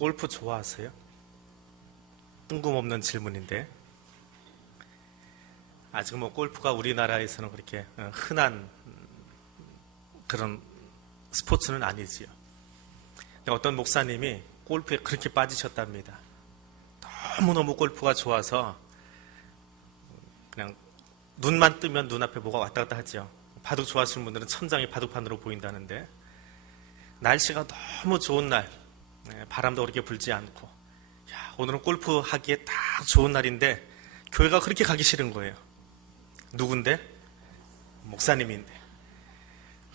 골프 좋아하세요? 뜬금없는 질문인데 아직 골프가 우리나라에서는 그렇게 흔한 그런 스포츠는 아니지요. 근데 어떤 목사님이 골프에 그렇게 빠지셨답니다. 너무너무 골프가 좋아서 그냥 눈만 뜨면 눈앞에 뭐가 왔다 갔다 하죠. 바둑 좋아하시는 분들은 천장이 바둑판으로 보인다는데 날씨가 너무 좋은 날, 바람도 그렇게 불지 않고 오늘은 골프 하기에 딱 좋은 날인데 교회가 그렇게 가기 싫은 거예요. 누군데? 목사님인데.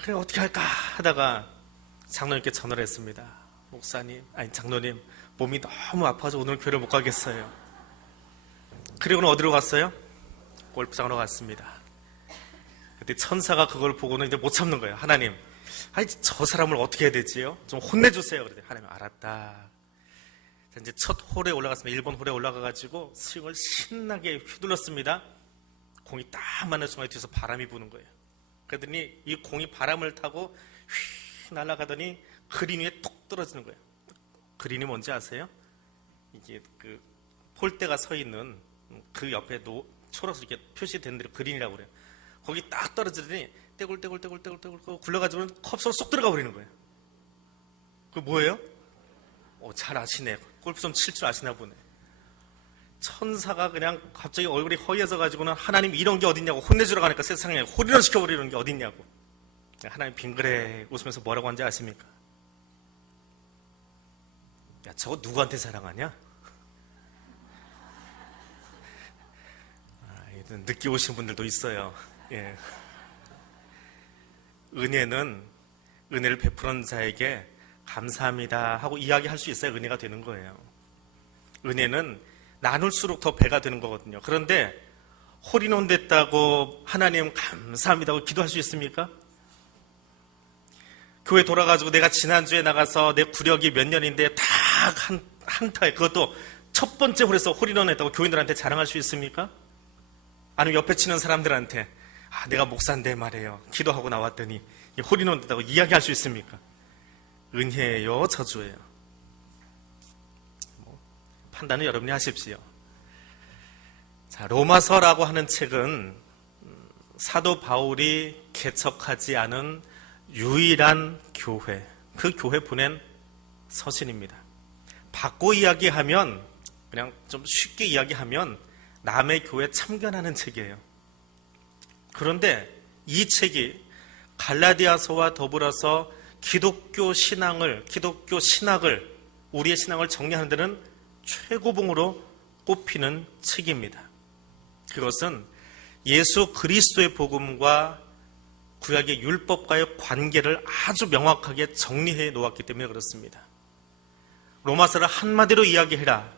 그래 어떻게 할까 하다가 장로님께 전화를 했습니다. 장로님 몸이 너무 아파서 오늘 교회를 못 가겠어요. 그리고는 어디로 갔어요? 골프장으로 갔습니다. 그때 천사가 그걸 보고는 이제 못 참는 거예요. 하나님, 저 사람을 어떻게 해야 되지요? 좀 혼내주세요. 그랬더니 하나님 알았다. 이제 첫 홀에 올라갔습니다. 1번 홀에 올라가가지고 스윙을 신나게 휘둘렀습니다. 공이 딱 맞는 순간에 뒤에서 바람이 부는 거예요. 그러더니 이 공이 바람을 타고 휘 날아가더니 그린 위에 톡 떨어지는 거예요. 그린이 뭔지 아세요? 이게 그 폴대가 서 있는 그 옆에 초록색 이렇게 표시된 대로 그린이라고 그래요. 거기 딱 떨어지더니 떼굴떼굴 굴러가지고 컵속으로 쏙 들어가 버리는 거예요. 그거 뭐예요? 잘 아시네. 골프 좀 칠 줄 아시나 보네. 천사가 그냥 갑자기 얼굴이 허해져 가지고는 하나님 이런 게 어딨냐고 혼내주러 가니까 세상에 홀인원 시켜버리는 게 어딨냐고. 하나님 빙그레 웃으면서 뭐라고 하는지 아십니까? 야, 저거 누구한테 자랑하냐? 늦게 오신 분들도 있어요. 예. 은혜는 은혜를 베푸는 자에게 감사합니다 하고 이야기할 수 있어야 은혜가 되는 거예요. 은혜는 나눌수록 더 배가 되는 거거든요. 그런데 홀인원 됐다고 하나님 감사합니다 하고 기도할 수 있습니까? 교회 돌아가지고 내가 지난주에 나가서 내 구력이 몇 년인데 딱 한타에 그것도 첫 번째 홀에서 홀인원 했다고 교인들한테 자랑할 수 있습니까? 아니면 옆에 치는 사람들한테 내가 목사인데 말이에요. 기도하고 나왔더니 홀인원 됐다고 이야기할 수 있습니까? 은혜예요, 저주예요? 판단은 여러분이 하십시오. 자, 로마서라고 하는 책은 사도 바울이 개척하지 않은 유일한 교회, 그 교회 보낸 서신입니다. 바꿔 이야기하면, 그냥 좀 쉽게 이야기하면 남의 교회 참견하는 책이에요. 그런데 이 책이 갈라디아서와 더불어서 기독교 신학을 우리의 신앙을 정리하는 데는 최고봉으로 꼽히는 책입니다. 그것은 예수 그리스도의 복음과 구약의 율법과의 관계를 아주 명확하게 정리해 놓았기 때문에 그렇습니다. 로마서를 한마디로 이야기해라.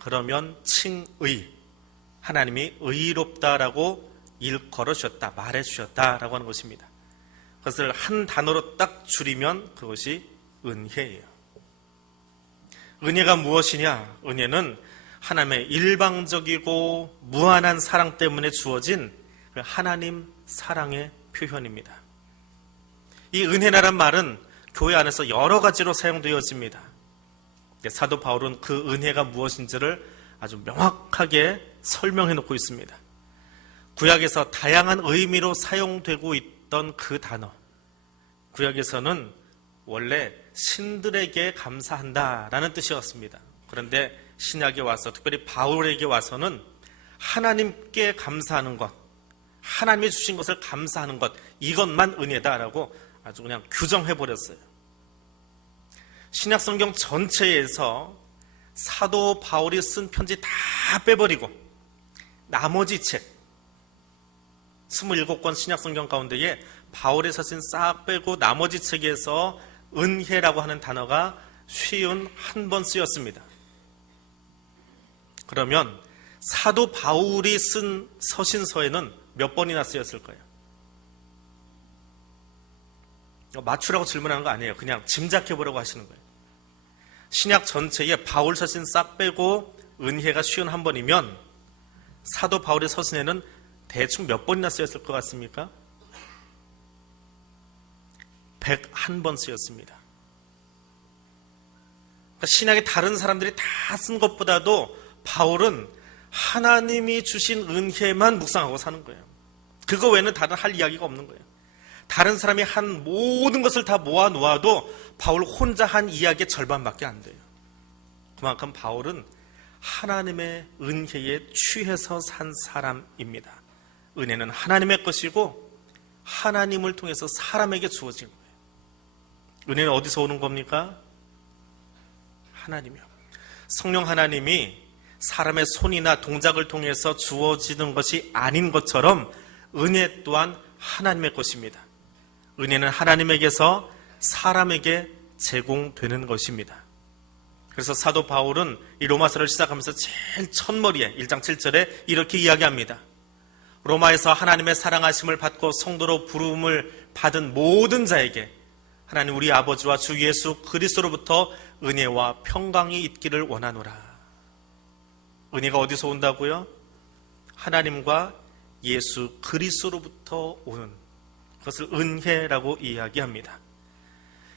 그러면 칭의, 하나님이 의롭다라고 일컬어 주셨다, 말해 주셨다라고 하는 것입니다. 그것을 한 단어로 딱 줄이면 그것이 은혜예요. 은혜가 무엇이냐? 은혜는 하나님의 일방적이고 무한한 사랑 때문에 주어진 하나님 사랑의 표현입니다. 이 은혜라는 말은 교회 안에서 여러 가지로 사용되어집니다. 사도 바울은 그 은혜가 무엇인지를 아주 명확하게 설명해 놓고 있습니다. 구약에서 다양한 의미로 사용되고 있던 그 단어, 구약에서는 원래 신들에게 감사한다라는 뜻이었습니다. 그런데 신약에 와서, 특별히 바울에게 와서는 하나님께 감사하는 것, 하나님이 주신 것을 감사하는 것, 이것만 은혜다라고 아주 그냥 규정해버렸어요. 신약성경 전체에서 사도 바울이 쓴 편지 다 빼버리고 나머지 책 27권 신약성경 가운데에 바울의 서신 싹 빼고 나머지 책에서 은혜라고 하는 단어가 51번 쓰였습니다. 그러면 사도 바울이 쓴 서신서에는 몇 번이나 쓰였을까요? 맞추라고 질문하는 거 아니에요. 그냥 짐작해보라고 하시는 거예요. 신약 전체에 바울 서신 싹 빼고 은혜가 51번이면 사도 바울의 서신에는 대충 몇 번이나 쓰였을 것 같습니까? 101번 쓰였습니다. 그러니까 신약의 다른 사람들이 다 쓴 것보다도 바울은 하나님이 주신 은혜만 묵상하고 사는 거예요. 그거 외에는 다른 할 이야기가 없는 거예요. 다른 사람이 한 모든 것을 다 모아 놓아도 바울 혼자 한 이야기의 절반밖에 안 돼요. 그만큼 바울은 하나님의 은혜에 취해서 산 사람입니다. 은혜는 하나님의 것이고 하나님을 통해서 사람에게 주어진 거예요. 은혜는 어디서 오는 겁니까? 하나님이요. 성령 하나님이 사람의 손이나 동작을 통해서 주어지는 것이 아닌 것처럼 은혜 또한 하나님의 것입니다. 은혜는 하나님에게서 사람에게 제공되는 것입니다. 그래서 사도 바울은 이 로마서를 시작하면서 제일 첫머리에 1장 7절에 이렇게 이야기합니다. 로마에서 하나님의 사랑하심을 받고 성도로 부름을 받은 모든 자에게 하나님 우리 아버지와 주 예수 그리스도로부터 은혜와 평강이 있기를 원하노라. 은혜가 어디서 온다고요? 하나님과 예수 그리스도로부터 오는 그것을 은혜라고 이야기합니다.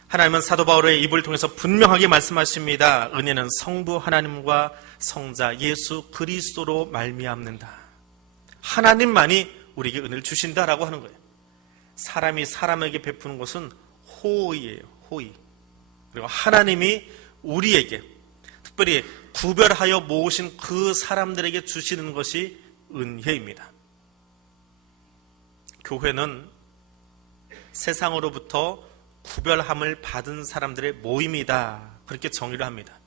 하나님은 사도 바울의 입을 통해서 분명하게 말씀하십니다. 은혜는 성부 하나님과 성자 예수 그리스도로 말미암는다. 하나님만이 우리에게 은혜를 주신다라고 하는 거예요. 사람이 사람에게 베푸는 것은 호의예요. 호의. 그리고 하나님이 우리에게 특별히 구별하여 모으신 그 사람들에게 주시는 것이 은혜입니다. 교회는 세상으로부터 구별함을 받은 사람들의 모임이다. 그렇게 정의를 합니다.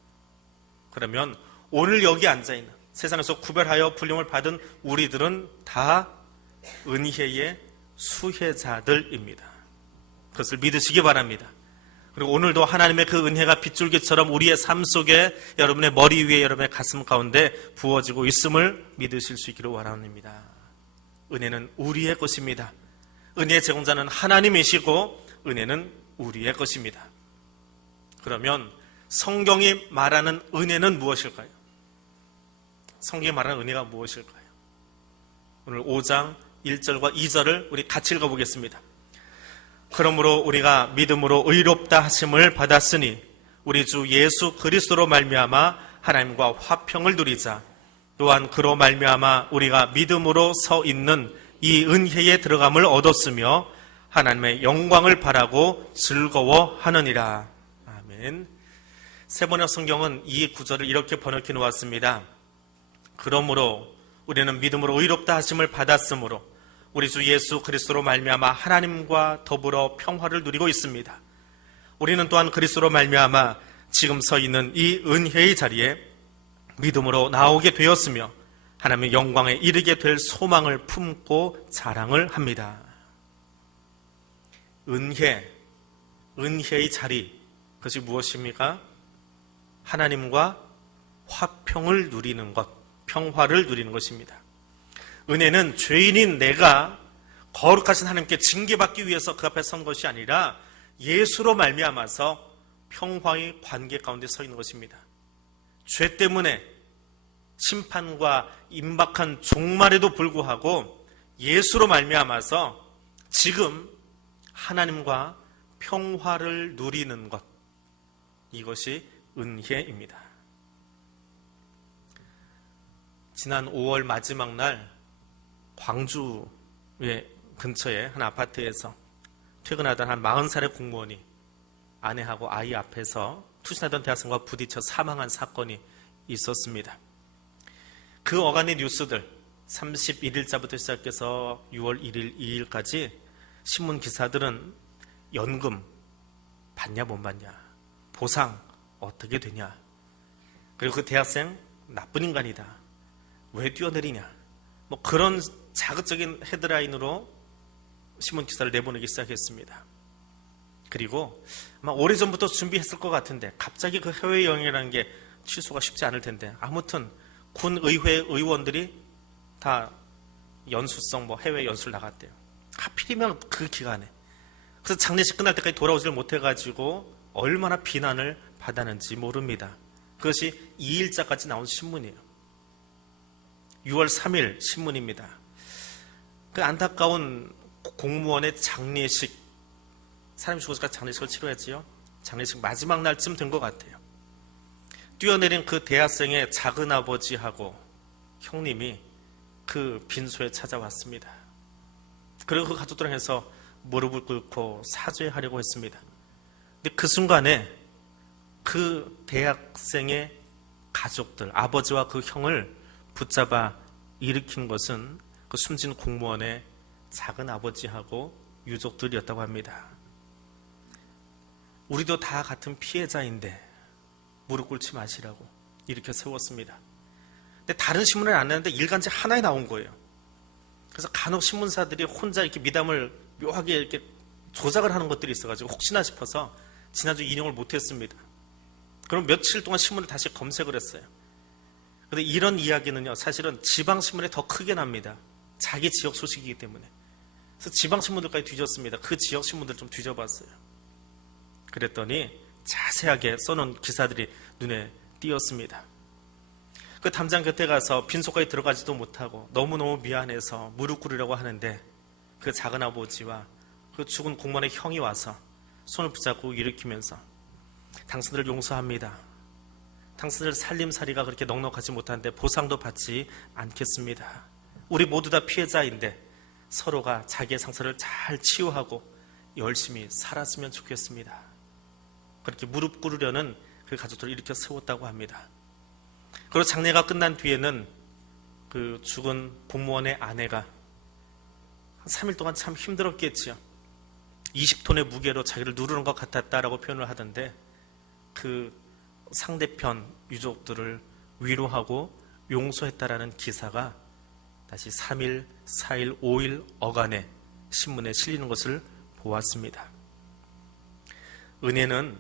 그러면 오늘 여기 앉아있는 세상에서 구별하여 불림을 받은 우리들은 다 은혜의 수혜자들입니다. 그것을 믿으시기 바랍니다. 그리고 오늘도 하나님의 그 은혜가 빗줄기처럼 우리의 삶 속에 여러분의 머리 위에 여러분의 가슴 가운데 부어지고 있음을 믿으실 수 있기를 원합니다. 은혜는 우리의 것입니다. 은혜의 제공자는 하나님이시고 은혜는 우리의 것입니다. 그러면 성경이 말하는 은혜는 무엇일까요? 성경이 말하는 은혜가 무엇일까요? 오늘 5장 1절과 2절을 우리 같이 읽어보겠습니다. 그러므로 우리가 믿음으로 의롭다 하심을 받았으니 우리 주 예수 그리스도로 말미암아 하나님과 화평을 누리자. 또한 그로 말미암아 우리가 믿음으로 서 있는 이 은혜에 들어감을 얻었으며 하나님의 영광을 바라고 즐거워하느니라. 아멘. 세번역 성경은 이 구절을 이렇게 번역해 놓았습니다. 그러므로 우리는 믿음으로 의롭다 하심을 받았으므로 우리 주 예수 그리스도로 말미암아 하나님과 더불어 평화를 누리고 있습니다. 우리는 또한 그리스도로 말미암아 지금 서 있는 이 은혜의 자리에 믿음으로 나오게 되었으며 하나님의 영광에 이르게 될 소망을 품고 자랑을 합니다. 은혜의 자리, 그것이 무엇입니까? 하나님과 화평을 누리는 것, 평화를 누리는 것입니다. 은혜는 죄인인 내가 거룩하신 하나님께 징계받기 위해서 그 앞에 선 것이 아니라 예수로 말미암아서 평화의 관계 가운데 서 있는 것입니다. 죄 때문에 심판과 임박한 종말에도 불구하고 예수로 말미암아서 지금 하나님과 평화를 누리는 것, 이것이 은혜입니다. 지난 5월 마지막 날 광주의 근처에 한 아파트에서 퇴근하던 한 40살의 공무원이 아내하고 아이 앞에서 투신하던 대학생과 부딪혀 사망한 사건이 있었습니다. 그 어간의 뉴스들 31일자부터 시작해서 6월 1일, 2일까지 신문 기사들은 연금 받냐 못 받냐, 보상 어떻게 되냐, 그리고 그 대학생 나쁜 인간이다, 왜 뛰어내리냐, 뭐 그런 자극적인 헤드라인으로 신문 기사를 내보내기 시작했습니다. 그리고 아마 오래전부터 준비했을 것 같은데 갑자기 그 해외여행이라는 게 취소가 쉽지 않을 텐데 아무튼 군의회 의원들이 다 연수성 해외 연수를 나갔대요. 하필이면 그 기간에. 그래서 장례식 끝날 때까지 돌아오지를 못해가지고 얼마나 비난을 받았는지 모릅니다. 그것이 2일자까지 나온 신문이에요. 6월 3일 신문입니다. 그 안타까운 공무원의 장례식, 사람이 죽어서까지 장례식을 치러야지요. 장례식 마지막 날쯤 된 것 같아요. 뛰어내린 그 대학생의 작은 아버지하고 형님이 그 빈소에 찾아왔습니다. 그리고 그 가족들을 해서 무릎을 꿇고 사죄하려고 했습니다. 근데 그 순간에 그 대학생의 가족들, 아버지와 그 형을 붙잡아 일으킨 것은 그 숨진 공무원의 작은 아버지하고 유족들이었다고 합니다. 우리도 다 같은 피해자인데 무릎 꿇지 마시라고 이렇게 세웠습니다. 근데 다른 신문에 안 나왔는데 일간지 하나에 나온 거예요. 그래서 간혹 신문사들이 혼자 이렇게 미담을 묘하게 이렇게 조작을 하는 것들이 있어가지고 혹시나 싶어서 지난주 인용을 못했습니다. 그럼 며칠 동안 신문을 다시 검색을 했어요. 그런데 이런 이야기는요, 사실은 지방신문에 더 크게 납니다. 자기 지역 소식이기 때문에. 그래서 지방신문들까지 뒤졌습니다. 그 지역 신문들 좀 뒤져봤어요. 그랬더니 자세하게 써놓은 기사들이 눈에 띄었습니다. 그 담장 곁에 가서 빈소까지 들어가지도 못하고 너무너무 미안해서 무릎 꿇으려고 하는데 그 작은 아버지와 그 죽은 공무원의 형이 와서 손을 붙잡고 일으키면서 당신들을 용서합니다. 당신들 살림살이가 그렇게 넉넉하지 못한데 보상도 받지 않겠습니다. 우리 모두 다 피해자인데 서로가 자기의 상처를 잘 치유하고 열심히 살았으면 좋겠습니다. 그렇게 무릎 꿇으려는 그 가족들을 일으켜 세웠다고 합니다. 그리고 장례가 끝난 뒤에는 그 죽은 공무원의 아내가 한 3일 동안 참 힘들었겠지요. 20톤의 무게로 자기를 누르는 것 같았다라고 표현을 하던데 그 상대편 유족들을 위로하고 용서했다라는 기사가 다시 3일, 4일, 5일 어간에 신문에 실리는 것을 보았습니다. 은혜는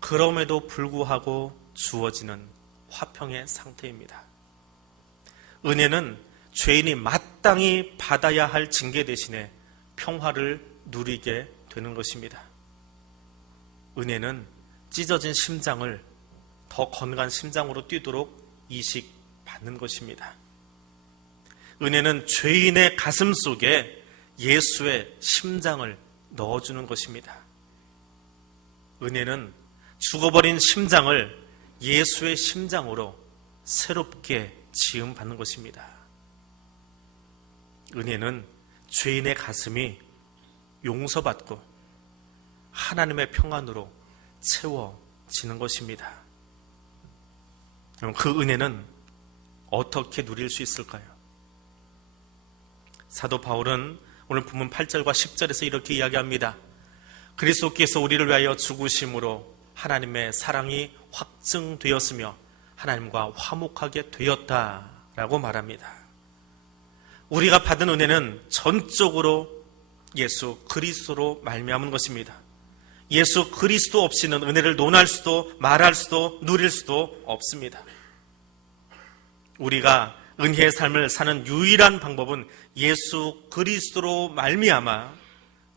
그럼에도 불구하고 주어지는 화평의 상태입니다. 은혜는 죄인이 마땅히 받아야 할 징계 대신에 평화를 누리게 되는 것입니다. 은혜는 찢어진 심장을 더 건강한 심장으로 뛰도록 이식받는 것입니다. 은혜는 죄인의 가슴 속에 예수의 심장을 넣어주는 것입니다. 은혜는 죽어버린 심장을 예수의 심장으로 새롭게 지음받는 것입니다. 은혜는 죄인의 가슴이 용서받고 하나님의 평안으로 채워지는 것입니다. 그럼 그 은혜는 어떻게 누릴 수 있을까요? 사도 바울은 오늘 본문 8절과 10절에서 이렇게 이야기합니다. 그리스도께서 우리를 위하여 죽으심으로 하나님의 사랑이 확증되었으며 하나님과 화목하게 되었다라고 말합니다. 우리가 받은 은혜는 전적으로 예수 그리스도로 말미암은 것입니다. 예수 그리스도 없이는 은혜를 논할 수도 말할 수도 누릴 수도 없습니다. 우리가 은혜의 삶을 사는 유일한 방법은 예수 그리스도로 말미암아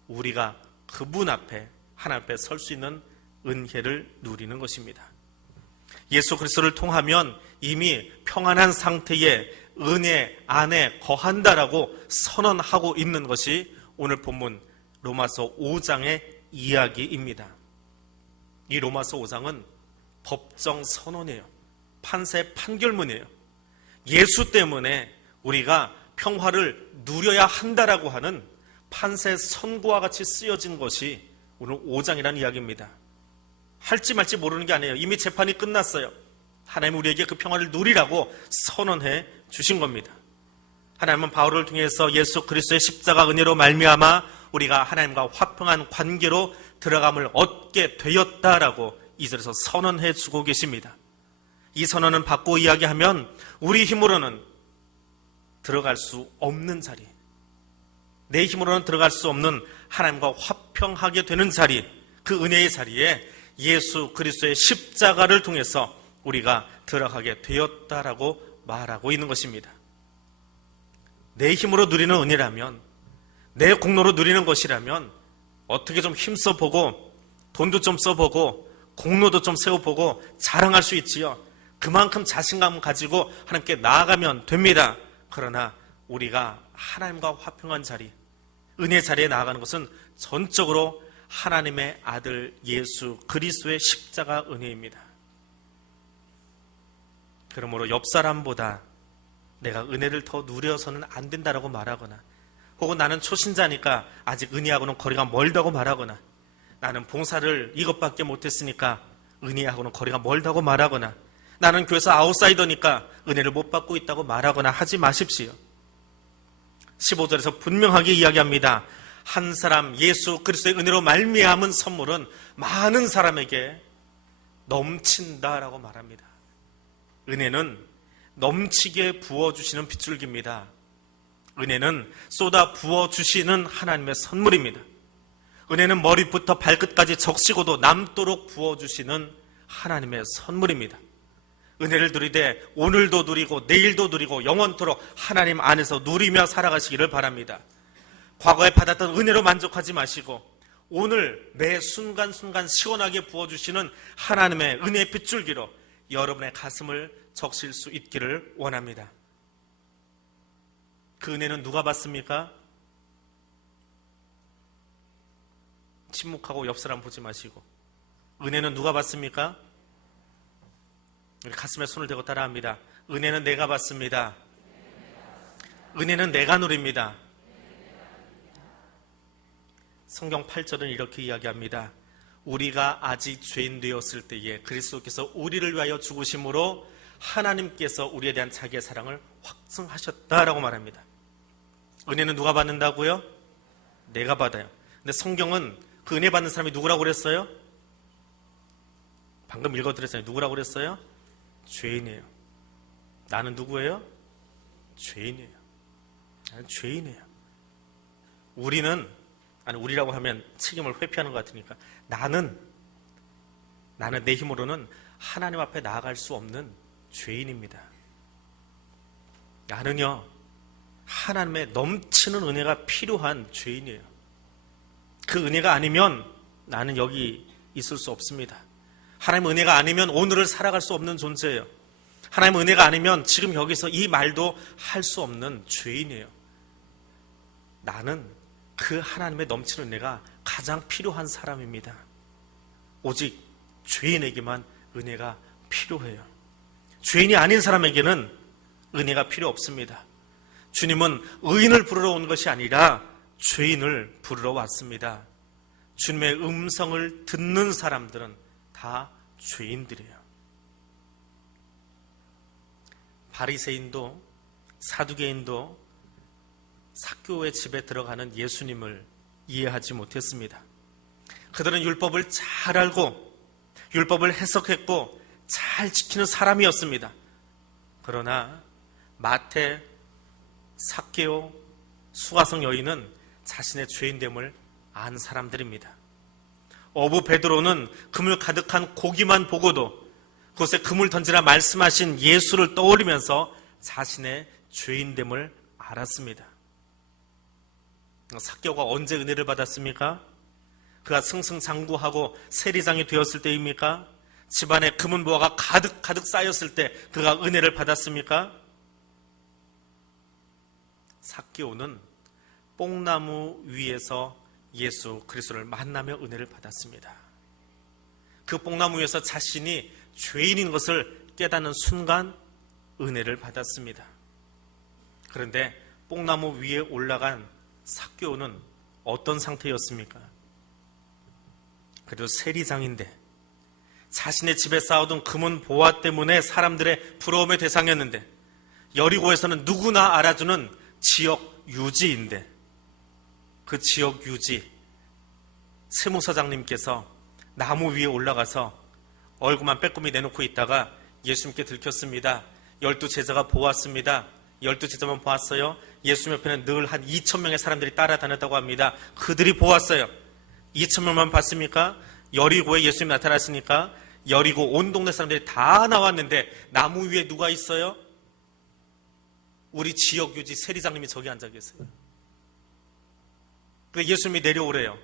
우리가 그분 앞에 하나님 앞에 설 수 있는 은혜를 누리는 것입니다. 예수 그리스도를 통하면 이미 평안한 상태의 은혜 안에 거한다라고 선언하고 있는 것이 오늘 본문 로마서 5장의 이야기입니다. 이 로마서 5장은 법정 선언이에요. 판세 판결문이에요. 예수 때문에 우리가 평화를 누려야 한다라고 하는 판세 선고와 같이 쓰여진 것이 오늘 5장이라는 이야기입니다. 할지 말지 모르는 게 아니에요. 이미 재판이 끝났어요. 하나님은 우리에게 그 평화를 누리라고 선언해 주신 겁니다. 하나님은 바울을 통해서 예수 그리스도의 십자가 은혜로 말미암아 우리가 하나님과 화평한 관계로 들어감을 얻게 되었다라고 2절에서 선언해 주고 계십니다. 이 선언은 바꿔 이야기하면 우리 힘으로는 들어갈 수 없는 자리, 내 힘으로는 들어갈 수 없는 하나님과 화평하게 되는 자리, 그 은혜의 자리에 예수 그리스도의 십자가를 통해서 우리가 들어가게 되었다라고 말하고 있는 것입니다. 내 힘으로 누리는 은혜라면, 내 공로로 누리는 것이라면 어떻게 좀 힘써보고 돈도 좀 써보고 공로도 좀 세워보고 자랑할 수 있지요. 그만큼 자신감 가지고 하나님께 나아가면 됩니다. 그러나 우리가 하나님과 화평한 자리, 은혜 자리에 나아가는 것은 전적으로 하나님의 아들 예수 그리스도의 십자가 은혜입니다. 그러므로 옆 사람보다 내가 은혜를 더 누려서는 안 된다라고 말하거나, 혹은 나는 초신자니까 아직 은혜하고는 거리가 멀다고 말하거나, 나는 봉사를 이것밖에 못했으니까 은혜하고는 거리가 멀다고 말하거나, 나는 교회에서 아웃사이더니까 은혜를 못 받고 있다고 말하거나 하지 마십시오. 15절에서 분명하게 이야기합니다. 한 사람 예수 그리스도의 은혜로 말미암은 선물은 많은 사람에게 넘친다라고 말합니다. 은혜는 넘치게 부어주시는 빗줄기입니다. 은혜는 쏟아 부어주시는 하나님의 선물입니다. 은혜는 머리부터 발끝까지 적시고도 남도록 부어주시는 하나님의 선물입니다. 은혜를 누리되 오늘도 누리고 내일도 누리고 영원토록 하나님 안에서 누리며 살아가시기를 바랍니다. 과거에 받았던 은혜로 만족하지 마시고 오늘 매 순간순간 시원하게 부어주시는 하나님의 은혜의 빗줄기로 여러분의 가슴을 적실 수 있기를 원합니다. 그 은혜는 누가 받습니까? 침묵하고 옆 사람 보지 마시고, 은혜는 누가 받습니까? 가슴에 손을 대고 따라합니다. 은혜는 내가 받습니다. 은혜는 내가 누립니다. 성경 8절은 이렇게 이야기합니다. 우리가 아직 죄인 되었을 때에 그리스도께서 우리를 위하여 죽으심으로 하나님께서 우리에 대한 자기의 사랑을 확증하셨다라고 말합니다. 은혜는 누가 받는다고요? 내가 받아요. 근데 성경은 그 은혜 받는 사람이 누구라고 그랬어요? 방금 읽어드렸잖아요. 누구라고 그랬어요? 죄인이에요. 나는 누구예요? 죄인이에요. 나는 죄인이에요. 우리라고 하면 책임을 회피하는 것 같으니까 나는 내 힘으로는 하나님 앞에 나아갈 수 없는 죄인입니다. 나는요, 하나님의 넘치는 은혜가 필요한 죄인이에요. 그 은혜가 아니면 나는 여기 있을 수 없습니다. 하나님의 은혜가 아니면 오늘을 살아갈 수 없는 존재예요. 하나님의 은혜가 아니면 지금 여기서 이 말도 할 수 없는 죄인이에요. 나는 그 하나님의 넘치는 은혜가 가장 필요한 사람입니다. 오직 죄인에게만 은혜가 필요해요. 죄인이 아닌 사람에게는 은혜가 필요 없습니다. 주님은 의인을 부르러 온 것이 아니라 죄인을 부르러 왔습니다. 주님의 음성을 듣는 사람들은 다 죄인들이에요. 바리새인도 사두개인도 삭개오의 집에 들어가는 예수님을 이해하지 못했습니다. 그들은 율법을 잘 알고 율법을 해석했고 잘 지키는 사람이었습니다. 그러나 마태, 삭개오, 수가성 여인은 자신의 죄인됨을 안 사람들입니다. 어부 베드로는 그물 가득한 고기만 보고도 그곳에 그물 던지라 말씀하신 예수를 떠올리면서 자신의 죄인됨을 알았습니다. 삭개오가 언제 은혜를 받았습니까? 그가 승승장구하고 세리장이 되었을 때입니까? 집안에 금은보화가 가득 쌓였을 때 그가 은혜를 받았습니까? 삭개오는 뽕나무 위에서 예수 그리스도를 만나며 은혜를 받았습니다. 그 뽕나무 위에서 자신이 죄인인 것을 깨닫는 순간 은혜를 받았습니다. 그런데 뽕나무 위에 올라간 삭개오는 어떤 상태였습니까? 그래도 세리장인데 자신의 집에 쌓아둔 금은 보화 때문에 사람들의 부러움의 대상이었는데, 여리고에서는 누구나 알아주는 지역 유지인데 그 지역 유지 세무사장님께서 나무 위에 올라가서 얼굴만 빼꼼히 내놓고 있다가 예수님께 들켰습니다. 12제자가 보았습니다. 12제자만 보았어요. 예수님 옆에는 늘 한 2,000명의 사람들이 따라다녔다고 합니다. 그들이 보았어요. 2,000명만 봤습니까? 여리고에 예수님 나타났으니까 여리고 온 동네 사람들이 다 나왔는데 나무 위에 누가 있어요? 우리 지역 유지 세리장님이 저기 앉아 계세요. 근데 예수님이 내려오래요.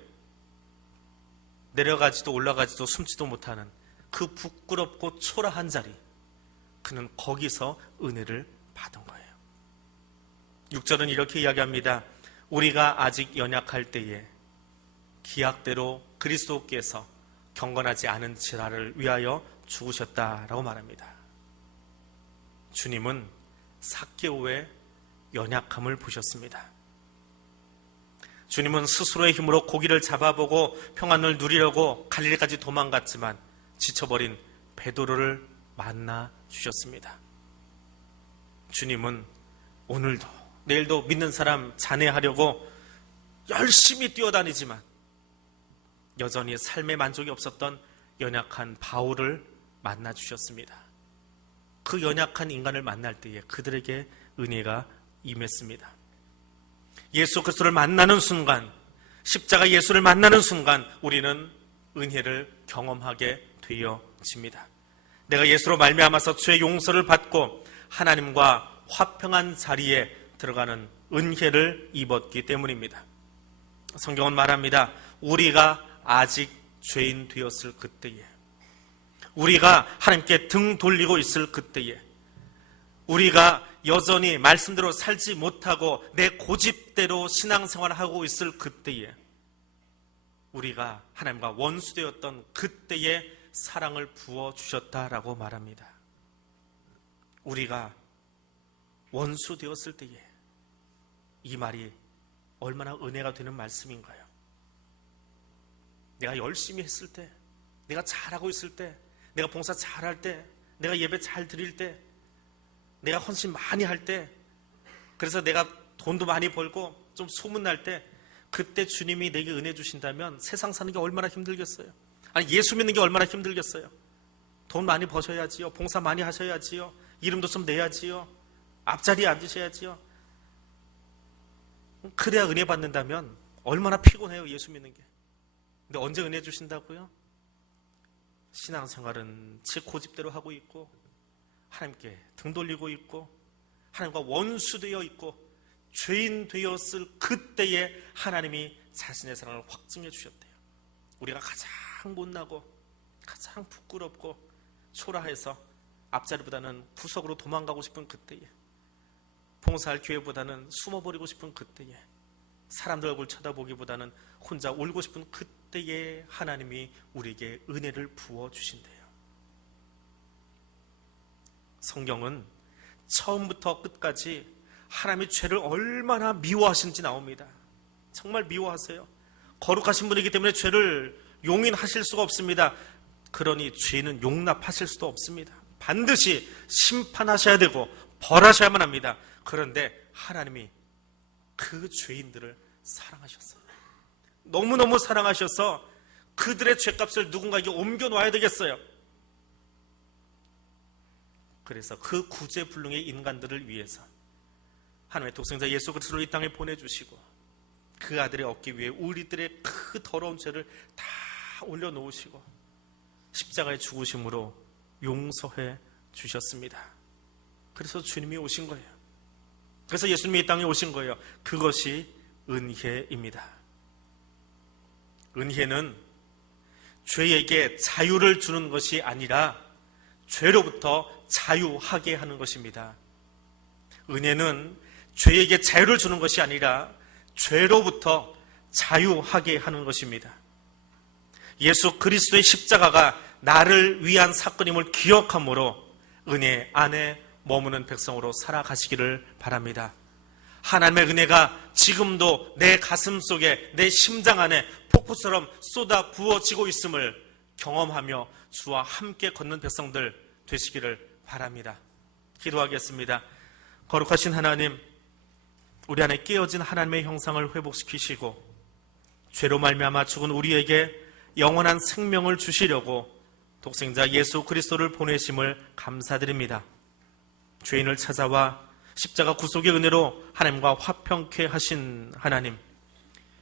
내려가지도 올라가지도 숨지도 못하는 그 부끄럽고 초라한 자리, 그는 거기서 은혜를 받은 거예요. 6절은 이렇게 이야기합니다. 우리가 아직 연약할 때에 기약대로 그리스도께서 경건하지 않은 지라를 위하여 죽으셨다라고 말합니다. 주님은 삭개오의 연약함을 보셨습니다. 주님은 스스로의 힘으로 고기를 잡아보고 평안을 누리려고 갈릴리까지 도망갔지만 지쳐버린 베드로를 만나 주셨습니다. 주님은 오늘도 내일도 믿는 사람 잔해하려고 열심히 뛰어다니지만 여전히 삶의 만족이 없었던 연약한 바울을 만나 주셨습니다. 그 연약한 인간을 만날 때에 그들에게 은혜가 임했습니다. 예수 그리스도를 만나는 순간, 십자가 예수를 만나는 순간 우리는 은혜를 경험하게 되어집니다. 내가 예수로 말미암아서 죄의 용서를 받고 하나님과 화평한 자리에 들어가는 은혜를 입었기 때문입니다. 성경은 말합니다. 우리가 아직 죄인 되었을 그때에, 우리가 하나님께 등 돌리고 있을 그때에, 우리가 여전히 말씀대로 살지 못하고 내 고집대로 신앙생활을 하고 있을 그때에, 우리가 하나님과 원수되었던 그때에 사랑을 부어주셨다라고 말합니다. 우리가 원수되었을 때에 이 말이 얼마나 은혜가 되는 말씀인가요? 내가 열심히 했을 때, 내가 잘하고 있을 때, 내가 봉사 잘할 때, 내가 예배 잘 드릴 때, 내가 헌신 많이 할 때, 그래서 내가 돈도 많이 벌고 좀 소문날 때, 그때 주님이 내게 은혜 주신다면 세상 사는 게 얼마나 힘들겠어요? 아니, 예수 믿는 게 얼마나 힘들겠어요? 돈 많이 버셔야지요, 봉사 많이 하셔야지요, 이름도 좀 내야지요, 앞자리에 앉으셔야지요. 그래야 은혜 받는다면 얼마나 피곤해요, 예수 믿는 게. 근데 언제 은혜 주신다고요? 신앙생활은 제 고집대로 하고 있고 하나님께 등 돌리고 있고 하나님과 원수되어 있고 죄인 되었을 그때에 하나님이 자신의 사랑을 확증해 주셨대요. 우리가 가장 못나고 가장 부끄럽고 초라해서 앞자리보다는 구석으로 도망가고 싶은 그때에, 봉사할 기회보다는 숨어버리고 싶은 그때에, 사람들 얼굴 쳐다보기보다는 혼자 울고 싶은 그때에 하나님이 우리에게 은혜를 부어주신대요. 성경은 처음부터 끝까지 하나님의 죄를 얼마나 미워하시는지 나옵니다. 정말 미워하세요. 거룩하신 분이기 때문에 죄를 용인하실 수가 없습니다. 그러니 죄는 용납하실 수도 없습니다. 반드시 심판하셔야 되고 벌하셔야만 합니다. 그런데 하나님이 그 죄인들을 사랑하셨어요. 너무너무 사랑하셔서 그들의 죄값을 누군가에게 옮겨놔야 되겠어요. 그래서 그 구제불능의 인간들을 위해서 하나님의 독생자 예수 그리스도를 이 땅에 보내주시고 그 아들의 얻기 위해 우리들의 그 더러운 죄를 다 올려놓으시고 십자가의 죽으심으로 용서해 주셨습니다. 그래서 주님이 오신 거예요. 그래서 예수님이 이 땅에 오신 거예요. 그것이 은혜입니다. 은혜는 죄에게 자유를 주는 것이 아니라 죄로부터 자유하게 하는 것입니다. 은혜는 죄에게 자유를 주는 것이 아니라 죄로부터 자유하게 하는 것입니다. 예수 그리스도의 십자가가 나를 위한 사건임을 기억함으로 은혜 안에 머무는 백성으로 살아가시기를 바랍니다. 하나님의 은혜가 지금도 내 가슴 속에, 내 심장 안에 폭포처럼 쏟아 부어지고 있음을 경험하며 주와 함께 걷는 백성들 되시기를 바랍니다. 기도하겠습니다. 거룩하신 하나님, 우리 안에 깨어진 하나님의 형상을 회복시키시고 죄로 말미암아 죽은 우리에게 영원한 생명을 주시려고 독생자 예수 그리스도를 보내심을 감사드립니다. 죄인을 찾아와 십자가 구속의 은혜로 하나님과 화평케 하신 하나님,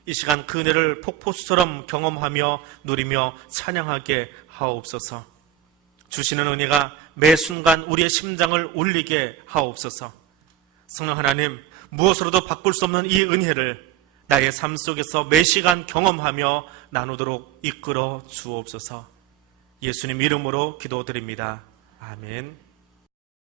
이 시간 그 은혜를 폭포수처럼 경험하며 누리며 찬양하게 하옵소서. 주시는 은혜가 매 순간 우리의 심장을 울리게 하옵소서. 성령 하나님, 무엇으로도 바꿀 수 없는 이 은혜를 나의 삶 속에서 매 시간 경험하며 나누도록 이끌어 주옵소서. 예수님 이름으로 기도드립니다. 아멘.